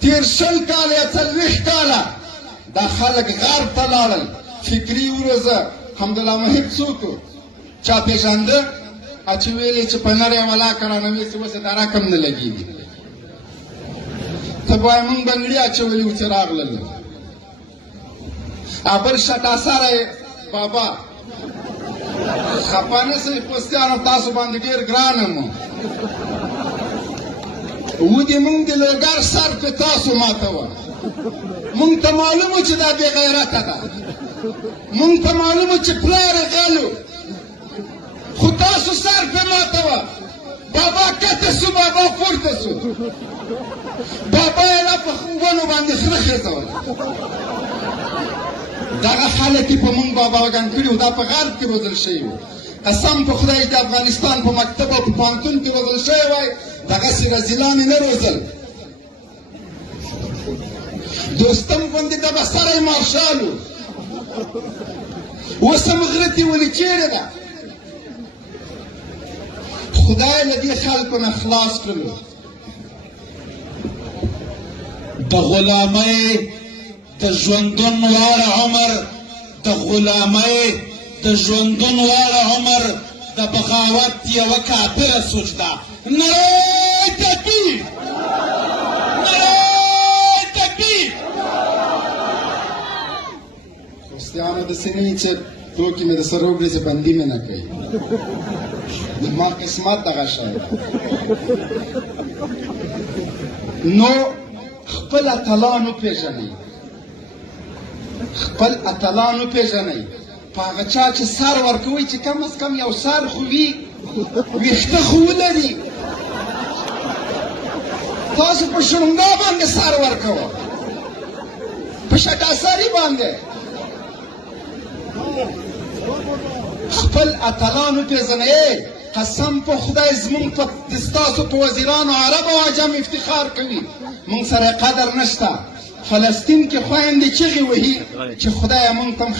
تیر شل کاله یا 40 کاله دا خلک غرب ته لاړل. فکري وروځه حمدالله محب څوک و؟ چا پېژانده؟ چې ویل یې چې په نر یې ولاکه رانه ویسې اوس یې دا رقم نه لګېږي. ته به وایې موږ بنګړي اچولي وو چې راغلل. بل شټاسره بابا خفه نه سئ پوستیانو، تاسو باندې ډېر ګران یم. ودې موږ د لوګر سر په تاسو ماتوه. موږ ته معلوم و چې دا بې غیرته ده، موږ ته معلوم و چې پلار یې غل و، خو تاسو سر په ماتوه. بابا کته سو، بابا پورته سو، بابا یې لا په ونو باندې خره خېځوله. دغه خلک یې په موږ باباګان کړي وو، دا په غرب کې روزل شوي وو. قسم په خدای د افغانستان په مکتب او په پوهنتون کې روزل شوی وای، دغسې رذیلان یې نه روزل. دوستم غوندې د بسری مارشال و، اوس هم غرتې ولې چېرې ده؟ خدای له دې خلکو نه خلاص کړلو. د غلامۍ د ژوندون واړه عمر، د غلامۍ د ژوندون واړه عمر، د بغاوت یوه کافره سجده. نعرې تکبیر، نعرې تکبیر. خوستیانو داسې نه وي چې ټوکې مې د سره وکړي چې بندي مې نه کوي. زما قسمت دغه شی ده. نو خپل اتلان وپېژنئ، خپل اتلان وپېژنئ. په هغه چا چې سر ورکوئ چې کم از کم یو سر خو وي، ویښته خو ولري. تاسو په شړنګا باندې سر ورکوه، په شټاسري باندې. خپل اتلان وپېژنئ. قسم په خدای زمونږ ستاسو په وزیرانو عرب او عجم افتخار کوي. مونږ سره قدر نشته. فلسطین کې خویندې چغې وهي چې خدایه مونږ ته هم